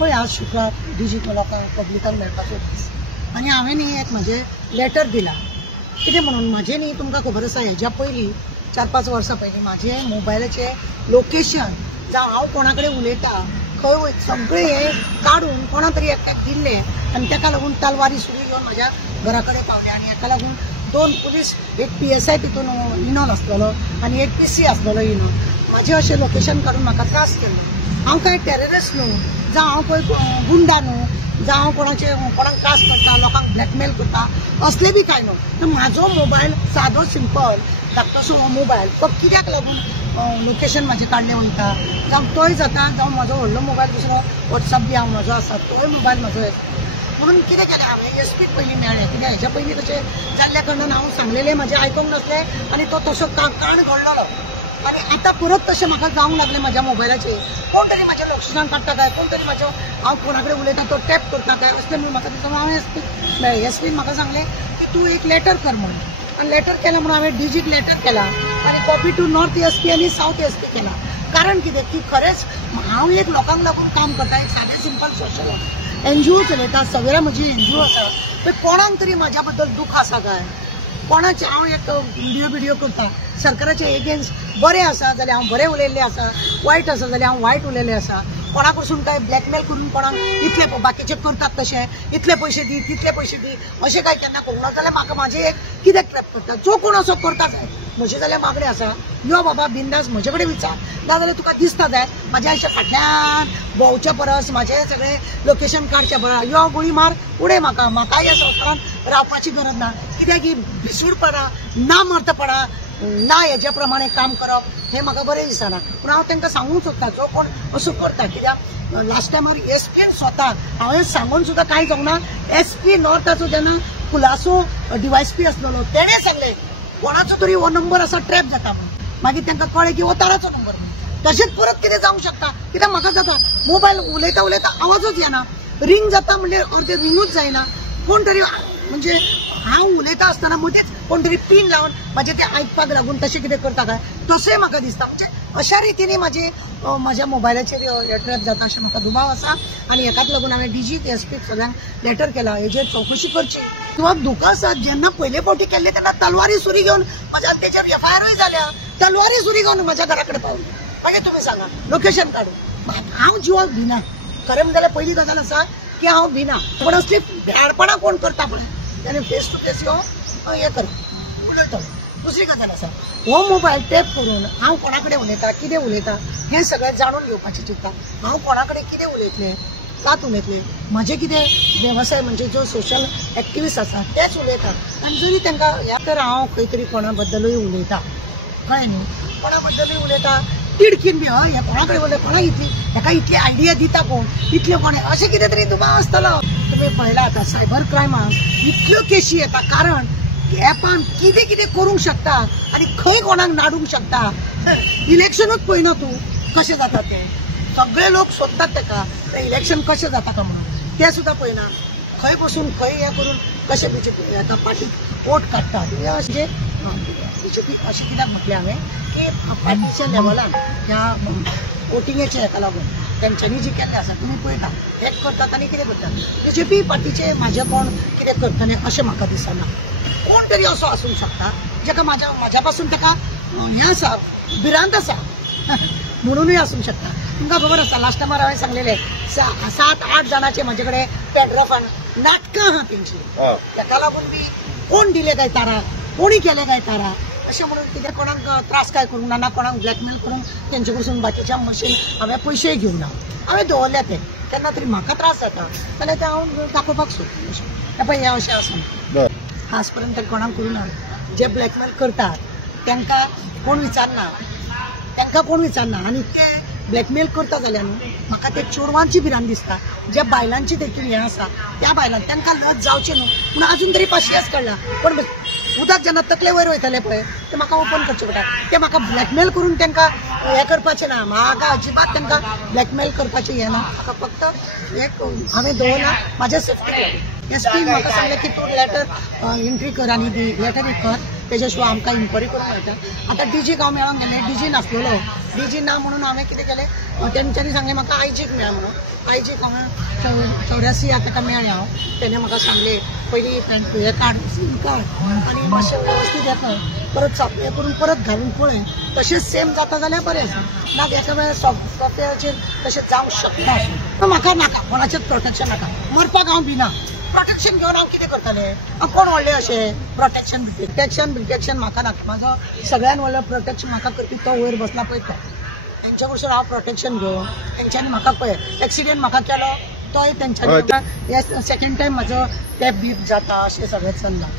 पळय आज शुक्रार डिजिटल लोकांक पब्लिकान मेळपाचो दीस आनी हांवें न्ही एक म्हजें लेटर दिलां कितें म्हणून म्हजें न्ही तुमकां खबर आसा हेज्या पयलीं 4-5 वर्सां पयलीं म्हजें मोबायलाचें लोकेशन जावं हांव कोणा कडेन उलयतां खंय वयता सगळें हें काडून कोणा तरी एकट्याक दिल्लें आनी ताका लागून तलवारी सुरी घेवन म्हाज्या घरा कडेन पावले आनी हाका लागून 2 पुलीस एक PSI तितून इनॉल आसलेलो आनी एक PC आसलेलो इनॉल म्हाजें अशें लोकेशन काडून म्हाका त्रास केल्लो। हांव कांय टेररिस्ट न्हू जावं हांव पळय गुंडा न्हू जावं हांव कोणाक त्रास करता लोकांक ब्लॅकमेल करता असलें बी कांय न्हू। म्हाजो मोबायल सादो सिंपल धाकटोसो मोबायल तो कित्याक लागून लोकेशन म्हाजें काडलें वयता जावं तोय जाता जावं म्हाजो व्हडलो मोबायल दुसरो WhatsApp बी हांव म्हाजो आसा तोय मोबायल म्हाजो म्हणून कितें केलें हांवें SPक पयलीं मेळ्ळें कित्याक हेच्या पयलीं तशें जाल्ल्या कारणान हांव सांगलेलें म्हाजें आयकूंक नासलें आनी तो तसो काण घडलोलो आनी आतां परत तशें म्हाका जावंक लागलें म्हाज्या मोबायलाचेर कोण तरी म्हाज्या लोकेशनान काडटा काय कोण तरी म्हाजो हांव कोणा कडेन उलयता तो टॅप करता काय असलें म्हणून म्हाका दिसता हांवें SPक मेळ्ळें SPन म्हाका सांगलें की तूं एक लेटर कर म्हणून आनी लेटर केला म्हणून हांवें डिजीट लेटर केला आनी कॉपी टू नॉर्थ SP आनी साऊथ SP केला कारण कितें की खरेंच हांव एक लोकांक लागून काम करता एक सादें सिंपल सोशल NGO चलयता सगळ्या म्हजी NGO आसा पण कोणाक तरी म्हाज्या बद्दल दूख आसा काय कोणाचे हांव एक व्हिडिओ करता सरकाराचे एगेन्स्ट बरें आसा जाल्यार हांव बरें उलयल्लें आसा वायट आसा जाल्यार हांव वायट उलयल्लें आसा कोणा कडसून काय ब्लॅकमेल करून कोणाक इतले बाकीचे करतात तशें इतले पयशे दी तितले पयशे दी अशें काय केन्ना करूं ना जाल्यार म्हाका म्हाजें एक कित्याक ट्रॅप करता जो कोण असो करता जाय म्हजे जाल्यार मागणें आसा यो बाबा बिंदास म्हजे कडेन विचार ना जाल्यार तुका दिसता जाय म्हाज्या अशें फाटल्यान भोंवचे परस म्हाजें सगळें लोकेशन काडचें परस यो गुळी मार उडय म्हाका ह्या संवसारांत रावपाची गरज ना कित्याक ही भिसूडपणा ना मर्तपणा ना हेज्या प्रमाणे काम करप हें म्हाका बरें दिसना पूण हांव तांकां सांगूंक सोदता जो कोण असो करता कित्याक लास्ट टायमार SPन स्वता हांवें सांगून सुद्दां कांय जावंक ना SP नॉर्थाचो जेन्ना खुलासो DYSP आसलेलो तेणें सांगलें कोणाचो तरी हो नंबर आसा ट्रॅप जाता म्हणून मागीर तांकां कळ्ळें की हो ताराचो नंबर तशेंच परत कितें जावंक शकता कित्याक म्हाका जाता मोबायल उलयता उलयता आवाजूच येना रिंग जाता म्हणजे अर्दें रिंगूच जायना कोण तरी म्हणजे हांव उलयता आसतना मदींच कोण तरी पिन लावन म्हाजें तें आयकपाक लागून तशें कितें करता काय तशें म्हाका दिसता म्हणजे अशा रितीन म्हाज्या मोबायलाचेर ट्रॅप जाता अशें म्हाका दुबाव आसा आनी हेकाच लागून हांवें डिजीट SPक सगळ्यांक लेटर केला हेजेर चवकशी करची किंवा दुकां आसा जेन्ना पयले फावटी केल्ले तेन्ना तलवारी सुरी घेवन म्हाज्या तेचेर FIRय जाल्या तलवारी सुरी घेवन म्हाज्या घरा कडेन पावली मागीर तुमी सांगा लोकेशन काडून हांव जिवाक भिना खरें जाल्यार पयली गजाल आसा की हांव भिना पण असली भ्याडपणां कोण करता पळय ताणें फेस टू फेस यो हें करता उलयता दुसरी गजाल आसा हो मोबायल टॅप करून हांव कोणा कडेन उलयता कितें उलयता हें सगळें जाणून घेवपाचें चिंतता हांव कोणा कडेन कितें उलयतलें कात उलयतलें म्हजें कितें वेवसाय म्हणजे जो सोशल एक्टिविस्ट आसा तेच उलयता आनी जरी तांकां ह्या तर हांव खंय तरी कोणा बद्दलूय उलयता कळ्ळें न्ही कोणा बद्दलूय उलयता तिडकीन बी हय हें कोणा कडेन उलयता कोणाक हेका इतली आयडिया दिता कोण इतले कोणें अशें कितें तरी दुबाव आसतलो तुमी पळयला आतां सायबर क्रायमाक इतल्यो केशी येता कारण एपान कितें कितें करूंक शकता आनी खंय कोणाक नाडूंक शकता इलेक्शनूच पळयना तूं कशें जाता तें सगळे लोक सोदतात ताका तें इलेक्शन कशें जाता काय म्हणून तें सुद्दां पळयना खंय बसून खंय हें करून कशें BJP आतां पार्टीक वोट काडटात हें अशें BJP अशें कित्याक म्हटलें हांवें की पार्टीच्या लेवलान ह्या वोटिंगेच्या हेका लागून तेंच्यांनी जी केल्लें आसा तुमी पळयता एक करतात आनी कितें करतात BJP पार्टीचे म्हाजे कोण कितें करतले अशें म्हाका दिसना कोण तरी असो आसूंक शकता जेका म्हाज्या पासून ताका हें आसा भिरांत आसा म्हणूनय आसूंक शकता तुमकां खबर आसा लास्ट टायमार हांवें सांगलेलें 7-8 जाणांचे म्हाजे कडेन पेड्रफान नाटकां आहा तेंची ताका लागून बी कोण दिले काय तारा कोणी केले काय तारा अशें म्हणून कितें कोणाक त्रास काय करूंक ना कोणाक ब्लॅकमेल करून तेंचे कडसून बाकीच्या मशीन हांवें पयशेय घेवंक ना हांवें दवरल्या ते केन्ना तरी म्हाका त्रास जाता जाल्यार तें हांव दाखोवपाक सोदता अशें पळय हें अशें आसा आज पर्यंत कोणाक करूं ना जे ब्लॅकमेल करतात तांकां कोण विचारना आनी ते ब्लॅकमेल करता जाल्यार न्हू म्हाका ते चोरवांची भिरांत दिसता ज्या बायलांची देखील हें आसा त्या बायलांक तांकां लज जावचें न्हू पूण आजून तरी पाशियेंस काडला पण उदक जेन्ना तकले वयर वयतले पळय ते म्हाका ओपन करचें पडटा ते म्हाका ब्लॅकमेल करून तांकां हें करपाचें ना म्हाका अजिबात तांकां ब्लॅकमेल करपाचें हें ना म्हाका फक्त एक हांवें दवरला म्हाज्या सेफ्टी SPन म्हाका सांगलें की तूं लेटर एंट्री कर आनी दी लेटर कर तेज्या शिवाय आमकां इन्क्वायरी करूंक मेळटा. आतां डीजीक हांव मेळोंक गेलें, डीजी नासलेलो, डीजी ना म्हणून हांवें कितें केलें, तेंच्यांनी सांगलें म्हाका आयजीक मेळ म्हणून. आयजीक हांवें 84 ताका मेळ्ळें हांव. तेणें म्हाका सांगलें पयलीं हें काड, सीम काड आनी मातशें वेवस्थीत येता, परत सॉफ्टवेअर करून परत घालून पळय, तशेंच सेम जाता जाल्यार बरें आसा. ना एका वेळार सॉफ्टवेअराचेर तशें जावंक शकता. म्हाका नाका, कोणाचेंच प्रोटेक्शन नाका, मरपाक हांव भिना. प्रोटेक्शन घेवन हांव कितें करतलें? कोण व्हडलें अशें प्रोटेक्शन म्हाका नाका. म्हाजो सगळ्यान व्हडलो प्रोटेक्शन म्हाका करपी तो वयर बसला पळय तो. तेंच्या कडसून हांव प्रोटेक्शन घेवन तेंच्यांनी म्हाका पळय एक्सिडेंट म्हाका केलो तोय तेंच्यांनी सेकंड टायम म्हाजो टॅप बीप जाता अशें सगळें चल्लां.